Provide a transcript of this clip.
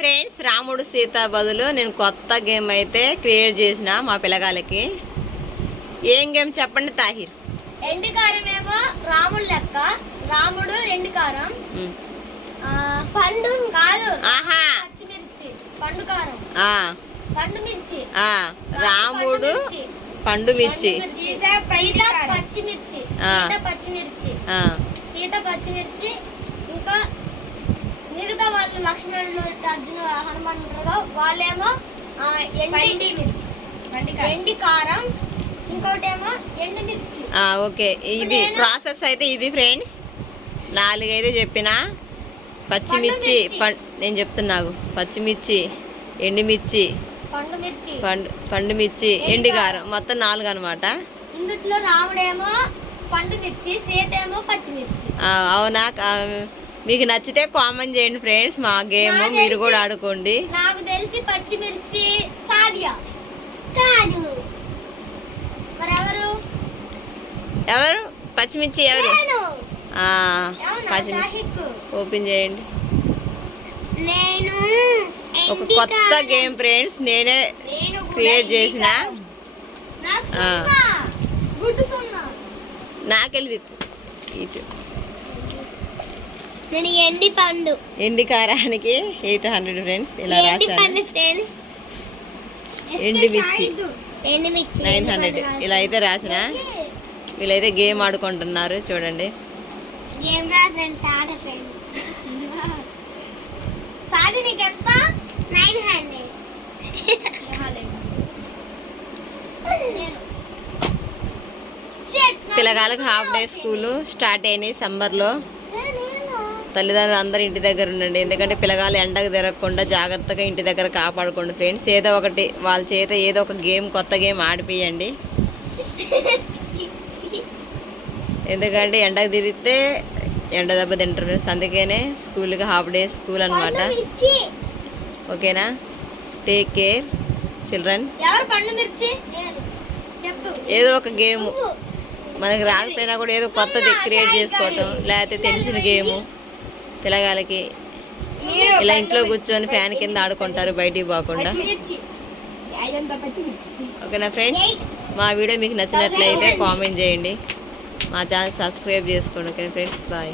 Friends రాముడు సీత బదులు నేను కొత్త గేమ్ అయితే క్రియేట్ చేసిన మా పిల్లగాళ్ళకి. ఏం గేమ్ చెప్పండి తాహిర్? ఎండుకారం ఏమో రాముడు లెక్క. రాముడు పండు కాదు. ఆహా. పచ్చిమిర్చి. పండు కారం. ఆ, పండు మిర్చి. ఆ, రాముడు పండు మిర్చి. సీత పచ్చిమిర్చి. సీత పచ్చిమిర్చి. ఆ, సీత పచ్చిమిర్చి. ఇంకా మిగతా వాళ్ళు లక్ష్మణుడు అర్జున హనుమాన్ ఉంటారుగా వాళ్ళేమో ఎండి ఎండి కారం ఇంకోటేమో ఎండు మిర్చి. ఆ, ఓకే. ఇది ప్రాసెస్ అయితే ఇది ఫ్రెండ్స్. నాలుగైతే చెప్పిన. పచ్చిమిర్చి నేను చెప్తున్నాగు పచ్చిమిర్చి ఎండుమిర్చి పండు మిర్చి. పండు పండు మిర్చి ఎండుగారం మొత్తం నాలుగు అనమాట ఇందుట్లో రాముడేమో పండు మిర్చి సీత ఏమో పచ్చిమిర్చి అవునా? ఆ, మీకు నచ్చితే కామెంట్ చేయండి ఫ్రెండ్స్ మా గేమ్ మీరు కూడా ఆడుకోండి. నాకు తెలిసి పచ్చిమిర్చి కాదు. ఎవరు? పచ్చిమిర్చి ఎవరు? పచ్చిమిర్చి. షాహిక్ ఓపెన్ చేయండి. నేను ఒక కొత్త గేమ్ ఫ్రెండ్స్ నేనే ఎండి చేసిన. నాకెళ్ళి తిప్పు. నేను ఎండి పండు. ఎండి కారానికి ఎయిట్ హండ్రెడ్ ఫ్రెండ్స్ ఇలా రాశాను ఫ్రెండ్స్ ఎండి మిర్చి. ఎండి మిర్చి నైన్ హండ్రెడ్. ఇలా అయితే రాసిన? వీళ్ళైతే గేమ్ ఆడుకుంటున్నారు చూడండి. గేమ్ రా ఫ్రెండ్స్ ఆట ఫ్రెండ్స్. సాది నీకు ఎంత నైన్ హండ్రెడ్. పిల్లగాళ్ళకి హాఫ్ డే స్కూల్ స్టార్ట్ అయినాయి సమ్మర్లో. తల్లిదండ్రులు అందరూ ఇంటి దగ్గర ఉండండి. ఎందుకంటే పిల్లగాళ్ళు ఎండకు తిరగకుండా జాగ్రత్తగా ఇంటి దగ్గర కాపాడుకోండి ఫ్రెండ్స్. ఏదో ఒకటి వాళ్ళ చేత ఏదో ఒక గేమ్ కొత్త గేమ్ ఆడిపియండి. ఎందుకంటే ఎండకు తిరిగితే ఎండ దెబ్బ తింటారు ఫ్రెండ్స్. అందుకనే స్కూల్కి హాఫ్ డే స్కూల్ అనమాట ఓకేనా? Take care children. ఏదో ఒక గేమ్. మనకి రాకపోయినా కూడా ఏదో కొత్తది క్రియేట్ చేసుకోవటం లేకపోతే తెలిసిన గేము. పిల్లగాళ్ళకి ఇలా ఇంట్లో కూర్చొని ఫ్యాన్ కింద ఆడుకుంటారు బయటికి పోకుండా. ఓకేనా ఫ్రెండ్స్? మా వీడియో మీకు నచ్చినట్లయితే కామెంట్ చేయండి. మా ఛానల్ సబ్స్క్రైబ్ చేసుకోండి. Okay friends? బాయ్.